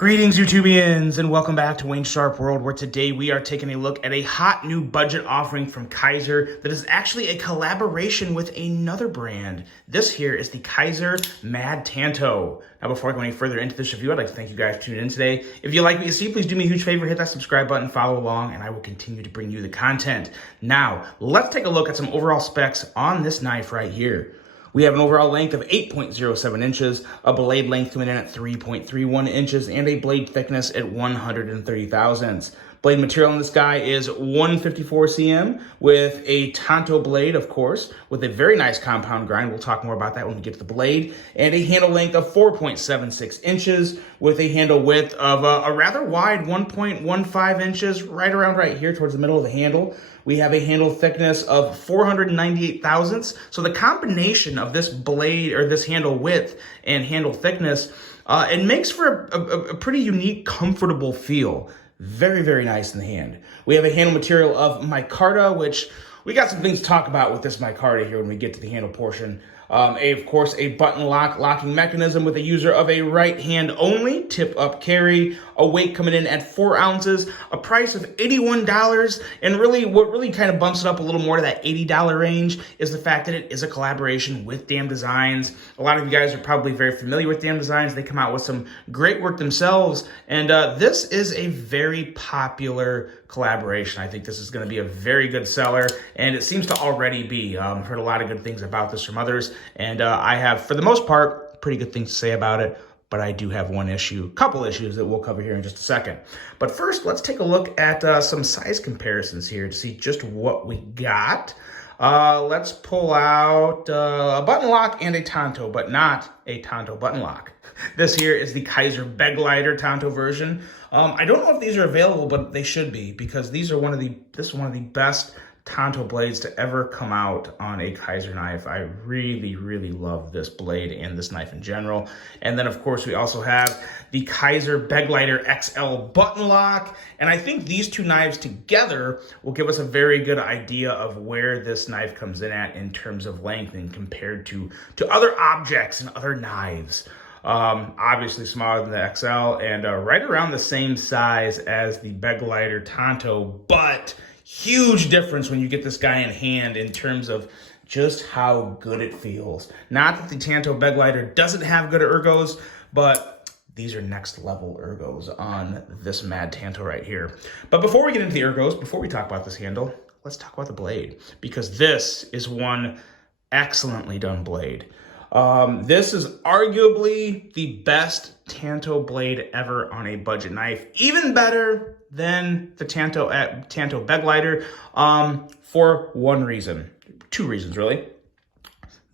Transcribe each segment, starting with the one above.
Greetings, YouTubians, and welcome back to Wayne Sharp World, where today we are taking a look at a hot new budget offering from Kaiser that is actually a collaboration with another brand. This here is the Kaiser Mad Tanto. Now, before I go any further into this review, I'd like to thank you guys for tuning in today. If you like what you see, please do me a huge favor, hit that subscribe button, follow along, and I will continue to bring you the content. Now, let's take a look at some overall specs on this knife right here. We have an overall length of 8.07 inches, a blade length coming in at 3.31 inches, and a blade thickness at 130 thousandths. Blade material in this guy is 154 cm with a Tanto blade, of course, with a very nice compound grind. We'll talk more about that when we get to the blade. And a handle length of 4.76 inches with a handle width of a rather wide 1.15 inches, right here towards the middle of the handle. We have a handle thickness of 498 thousandths. So the combination of this blade, or this handle width and handle thickness, it makes for a pretty unique, comfortable feel. Very, very nice in the hand. We have a handle material of micarta, which we got some things to talk about with this micarta here when we get to the handle portion. Of course, a button locking mechanism with a user of a right hand only, tip up carry, a weight coming in at 4 ounces, a price of $81. And really, what really kind of bumps it up a little more to that $80 range is the fact that it is a collaboration with Damn Designs. A lot of you guys are probably very familiar with Damn Designs. They come out with some great work themselves. And this is a very popular collaboration. I think this is going to be a very good seller, and it seems to already be. I've heard a lot of good things about this from others, and I have, for the most part, pretty good things to say about it, but I do have couple issues that we'll cover here in just a second. But first, let's take a look at some size comparisons here to see just what we got. Let's pull out a button lock and a Tanto, but not a Tanto button lock. This here is the Kaiser Begleiter Tanto version. I don't know if these are available, but they should be, because this is one of the best Tanto blades to ever come out on a Kaiser knife. I really, really love this blade and this knife in general. And then, of course, we also have the Kaiser Begleiter XL button lock. And I think these two knives together will give us a very good idea of where this knife comes in at in terms of length and compared to other objects and other knives. Obviously smaller than the XL and right around the same size as the Begleiter Tanto, but huge difference when you get this guy in hand in terms of just how good it feels. Not that the Tanto Begleiter doesn't have good ergos, but these are next level ergos on this Mad Tanto right here. But before we get into the ergos, before we talk about this handle, let's talk about the blade, because this is one excellently done blade. This is arguably the best Tanto blade ever on a budget knife, even better than the Tanto Begleiter, for one reason, two reasons really.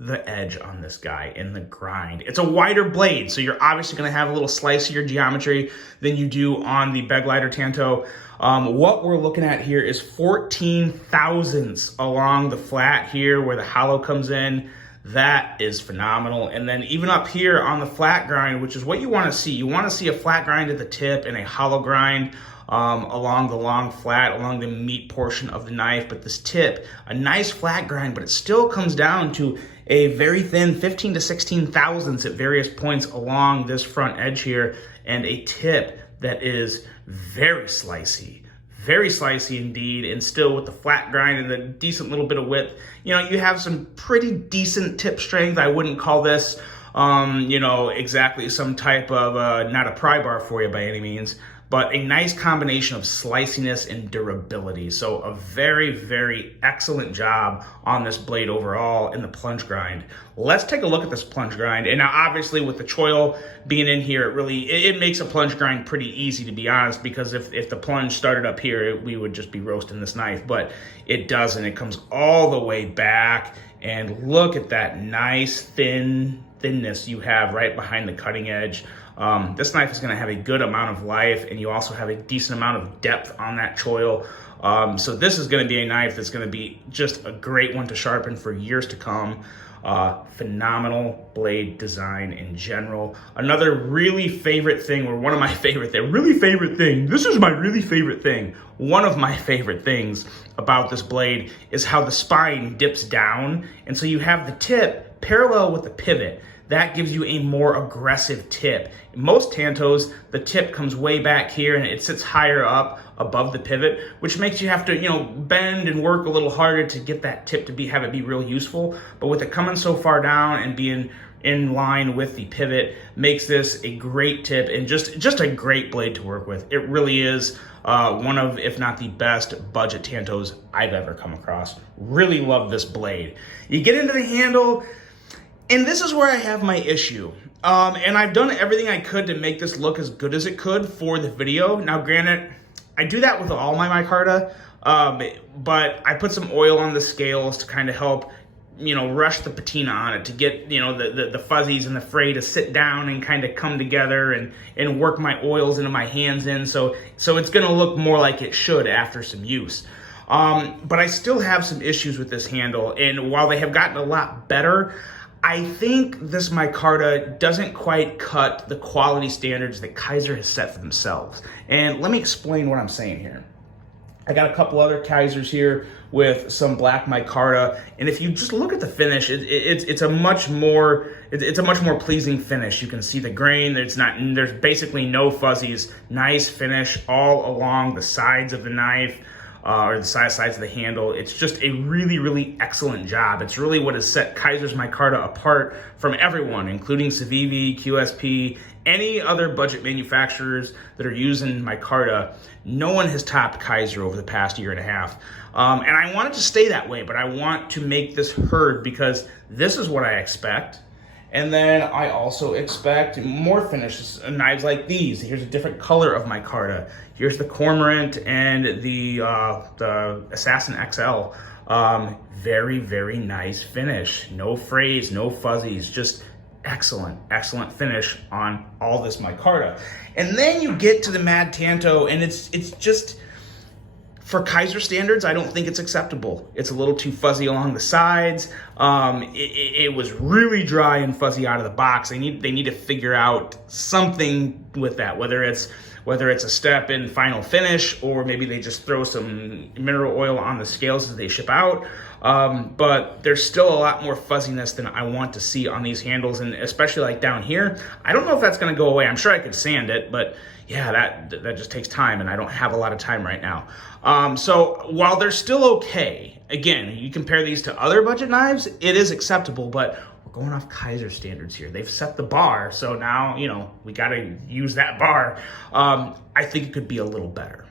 The edge on this guy and the grind. It's a wider blade, so you're obviously going to have a little slicier geometry than you do on the Begleiter Tanto. What we're looking at here is 14 thousandths along the flat here where the hollow comes in. That is phenomenal. And then even up here on the flat grind, which is what you want to see. You want to see a flat grind at the tip and a hollow grind along the long flat, along the meat portion of the knife. But this tip, a nice flat grind, but it still comes down to a very thin 15 to 16 thousandths at various points along this front edge here, and a tip that is very slicey. Very slicey indeed, and still with the flat grind and the decent little bit of width, you know, you have some pretty decent tip strength. I wouldn't call this, exactly some type of, not a pry bar for you by any means, but a nice combination of sliciness and durability. So a very, very excellent job on this blade overall in the plunge grind. Let's take a look at this plunge grind. And now obviously with the choil being in here, it makes a plunge grind pretty easy, to be honest, because if the plunge started up here, we would just be roasting this knife, but it doesn't. It comes all the way back, and look at that nice thinness you have right behind the cutting edge. This knife is going to have a good amount of life, and you also have a decent amount of depth on that choil. So this is going to be a knife that's going to be just a great one to sharpen for years to come. Phenomenal blade design in general. Another really favorite thing, or one of my favorite things, this is my really favorite thing. One of my favorite things about this blade is how the spine dips down. And so you have the tip parallel with the pivot. that gives you a more aggressive tip. In most Tantos, the tip comes way back here and it sits higher up above the pivot, which makes you have to, bend and work a little harder to get that tip to have it be real useful. But with it coming so far down and being in line with the pivot, makes this a great tip and just a great blade to work with. It really is one of, if not the best budget Tantos I've ever come across. Really love this blade. You get into the handle, and this is where I have my issue. And I've done everything I could to make this look as good as it could for the video. Now, granted, I do that with all my micarta, but I put some oil on the scales to kind of help rush the patina on it, to get, the fuzzies and the fray to sit down and kind of come together and work my oils into my hands in. So it's going to look more like it should after some use. But I still have some issues with this handle. And while they have gotten a lot better, I think this micarta doesn't quite cut the quality standards that Kizer has set for themselves. And let me explain what I'm saying here. I got a couple other Kizers here with some black micarta, and if you just look at the finish, it's a much more pleasing finish. You can see the grain. There's basically no fuzzies. Nice finish all along the sides of the knife, or the sides of the handle. It's just a really, really excellent job. It's really what has set Kizer's micarta apart from everyone, including Civivi, QSP, any other budget manufacturers that are using micarta. No one has topped Kizer over the past year and a half. And I want it to stay that way, but I want to make this heard because this is what I expect. And then I also expect more finishes, knives like these. Here's a different color of micarta. Here's the Cormorant and the Assassin XL. Very, very nice finish. No frays, no fuzzies, just excellent finish on all this micarta. And then you get to the Mad Tanto, and it's just, for Kizer standards, I don't think it's acceptable. It's a little too fuzzy along the sides. It was really dry and fuzzy out of the box. They need to figure out something with that, whether it's a step in final finish, or maybe they just throw some mineral oil on the scales as they ship out. But there's still a lot more fuzziness than I want to see on these handles, and especially like down here. I don't know if that's going to go away. I'm sure I could sand it, but yeah, that just takes time, and I don't have a lot of time right now. So while they're still okay, again, you compare these to other budget knives, it is acceptable, but we're going off Kizer standards here. They've set the bar, so now, we got to use that bar. I think it could be a little better.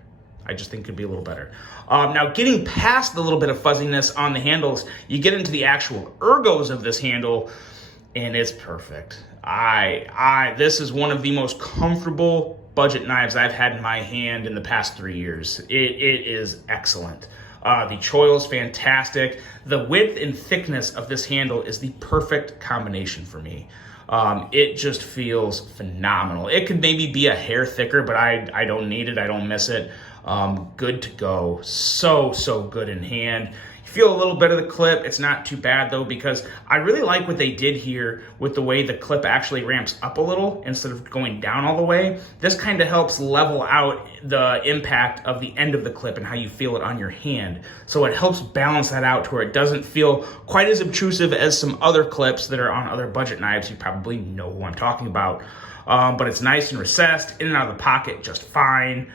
I just think it could be a little better. Now, getting past the little bit of fuzziness on the handles, you get into the actual ergos of this handle, and it's perfect. This is one of the most comfortable budget knives I've had in my hand in the past 3 years. It is excellent. The choil is fantastic. The width and thickness of this handle is the perfect combination for me. It just feels phenomenal. It could maybe be a hair thicker, but I don't need it. I don't miss it. Good to go. So good in hand. You feel a little bit of the clip. It's not too bad though, because I really like what they did here with the way the clip actually ramps up a little instead of going down all the way. This kind of helps level out the impact of the end of the clip and how you feel it on your hand. So it helps balance that out to where it doesn't feel quite as obtrusive as some other clips that are on other budget knives. You probably know who I'm talking about. But it's nice and recessed, in and out of the pocket just fine.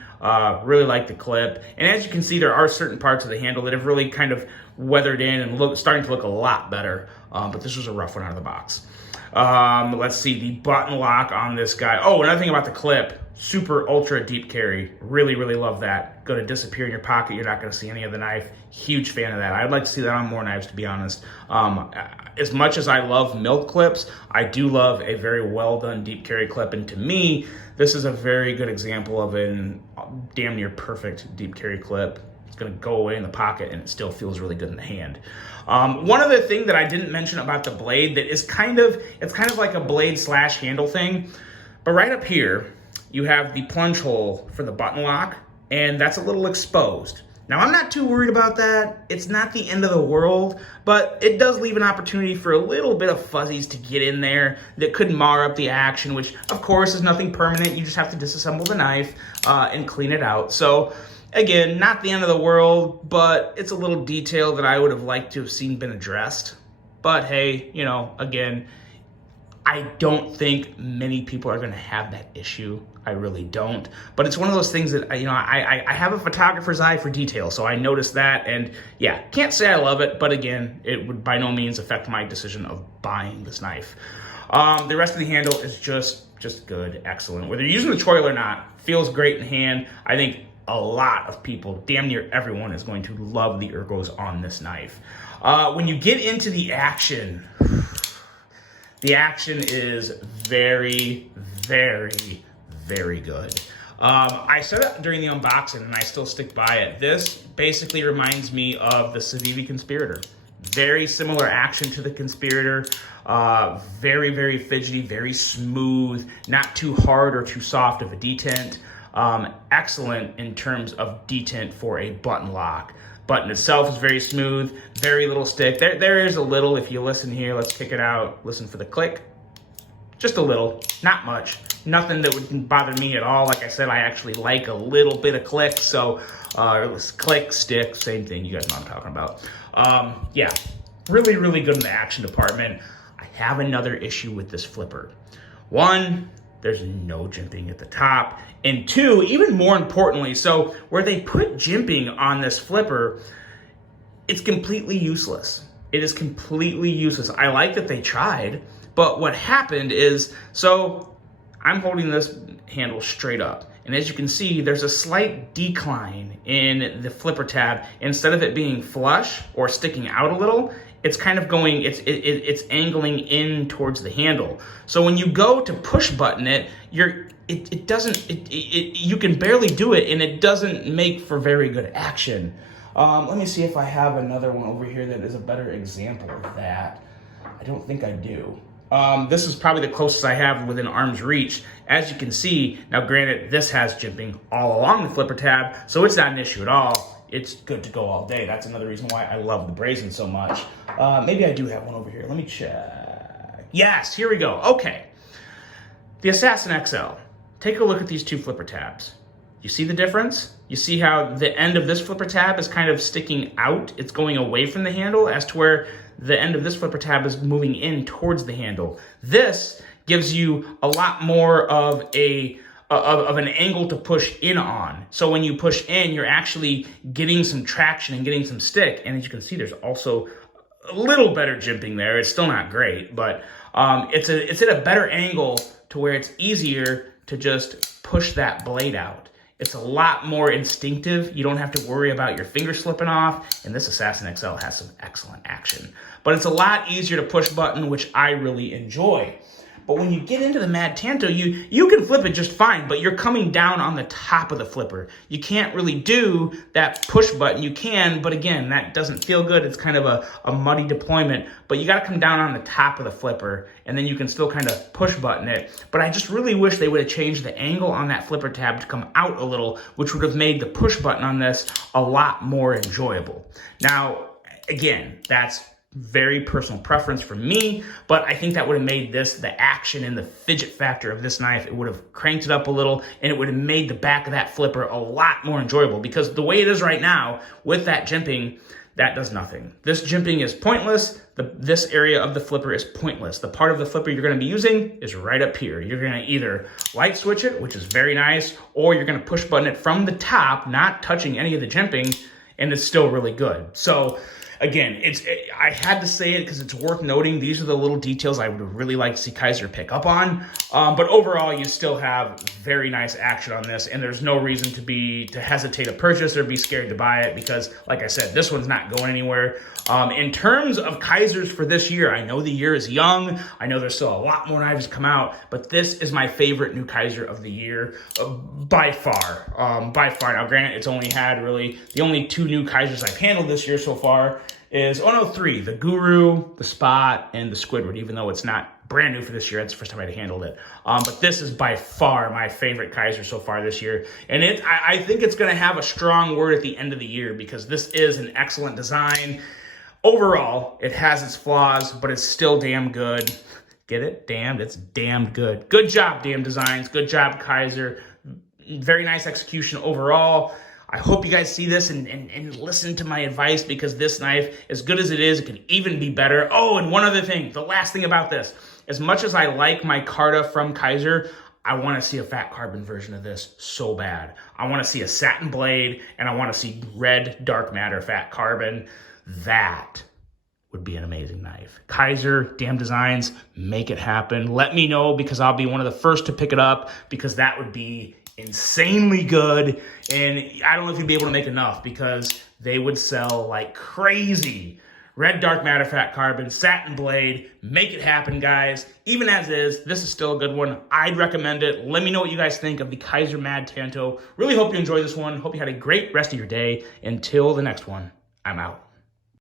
Really like the clip. And as you can see, there are certain parts of the handle that have really kind of weathered in and starting to look a lot better. But this was a rough one out of the box. Let's see, the button lock on this guy. Oh, another thing about the clip, super ultra deep carry. Really love that. Going to disappear in your pocket. You're not going to see any of the knife. Huge fan of that. I'd like to see that on more knives, to be honest. As much as I love milk clips, I do love a very well done deep carry clip. And to me, this is a very good example of a damn near perfect deep carry clip. It's going to go away in the pocket and it still feels really good in the hand. One other thing that I didn't mention about the blade that is kind of like a blade slash handle thing, but right up here, you have the plunge hole for the button lock, and that's a little exposed. Now, I'm not too worried about that. It's not the end of the world, but it does leave an opportunity for a little bit of fuzzies to get in there that could mar up the action, which, of course, is nothing permanent. You just have to disassemble the knife and clean it out. So, again, not the end of the world, but it's a little detail that I would have liked to have seen been addressed. But, hey, again, I don't think many people are going to have that issue. I really don't. But it's one of those things that, I have a photographer's eye for detail, so I noticed that. And yeah, can't say I love it, but again, it would by no means affect my decision of buying this knife. The rest of the handle is just good, excellent. Whether you're using the choil or not, feels great in hand. I think a lot of people, damn near everyone, is going to love the ergos on this knife. When you get into the action is very, very, very good. I said it during the unboxing, and I still stick by it. This basically reminds me of the Civivi Conspirator. Very similar action to the Conspirator. Very, very fidgety, very smooth, not too hard or too soft of a detent. Excellent in terms of detent for a button lock. Button itself is very smooth, very little stick. There is a little, if you listen here, let's kick it out, listen for the click. Just a little, not much. Nothing that would bother me at all. Like I said, I actually like a little bit of click, so click, stick, same thing. You guys know what I'm talking about. Yeah, really, really good in the action department. I have another issue with this flipper. One, there's no jimping at the top. And two, even more importantly, so where they put jimping on this flipper, it's completely useless. It is completely useless. I like that they tried, but what happened is, so I'm holding this handle straight up. And as you can see, there's a slight decline in the flipper tab. Instead of it being flush or sticking out a little, it's kind of going, it's angling in towards the handle. So when you go to push button it, you can barely do it, and it doesn't make for very good action. Let me see if I have another one over here that is a better example of that. I don't think I do. This is probably the closest I have within arm's reach. As you can see, now granted, this has jimping all along the flipper tab, so it's not an issue at all. It's good to go all day. That's another reason why I love the Brazen so much. Maybe I do have one over here. Let me check. Yes, here we go. Okay. The Assassin XL. Take a look at these two flipper tabs. You see the difference? You see how the end of this flipper tab is kind of sticking out? It's going away from the handle, as to where the end of this flipper tab is moving in towards the handle. This gives you a lot more of an angle to push in on. So when you push in, you're actually getting some traction and getting some stick. And as you can see, there's also a little better jimping there. It's still not great, but it's at a better angle to where it's easier to just push that blade out. It's a lot more instinctive. You don't have to worry about your finger slipping off. And this Assassin XL has some excellent action. But it's a lot easier to push button, which I really enjoy. But when you get into the Mad Tanto, you can flip it just fine, but you're coming down on the top of the flipper. You can't really do that push button. You can, but again, that doesn't feel good. It's kind of a muddy deployment, but you gotta come down on the top of the flipper, and then you can still kind of push button it. But I just really wish they would have changed the angle on that flipper tab to come out a little, which would have made the push button on this a lot more enjoyable. Now, again, that's very personal preference for me, but I think that would have made this, the action and the fidget factor of this knife, it would have cranked it up a little, and it would have made the back of that flipper a lot more enjoyable, because the way it is right now, with that jimping, that does nothing. This jimping is pointless. This area of the flipper is pointless. The part of the flipper you're going to be using is right up here. You're going to either light switch it, which is very nice, or you're going to push button it from the top, not touching any of the jimping, and it's still really good. So again, I had to say it because it's worth noting. These are the little details I would really like to see Kizer pick up on. But overall, you still have very nice action on this, and there's no reason to hesitate to purchase or be scared to buy it, because, like I said, this one's not going anywhere. In terms of Kizers for this year, I know the year is young. I know there's still a lot more knives to come out, but this is my favorite new Kizer of the year by far. By far. Now, granted, it's only had really the only two new Kizers I've handled this year so far is, three, the Guru, the Spot, and the Squidward, even though it's not brand new for this year. That's the first time I'd handled it. But this is by far my favorite Kizer so far this year. And I think it's going to have a strong word at the end of the year, because this is an excellent design. Overall, it has its flaws, but it's still damn good. Get it? Damned. It's damned good. Good job, Damn Designs. Good job, Kizer. Very nice execution overall. I hope you guys see this and listen to my advice, because this knife, as good as it is, it can even be better. Oh, and one other thing, the last thing about this, as much as I like my Carta from Kaiser, I want to see a fat carbon version of this so bad. I want to see a satin blade, and I want to see red dark matter fat carbon. That would be an amazing knife. Kaiser, Damn Designs, make it happen. Let me know, because I'll be one of the first to pick it up, because that would be insanely good. And I don't know if you'd be able to make enough, because they would sell like crazy. Red dark matter fat carbon, satin blade, make it happen, guys. Even as is, this is still a good one. I'd recommend it. Let me know what you guys think of the Kaiser Mad Tanto. Really hope you enjoyed this one. Hope you had a great rest of your day. Until the next one, I'm out.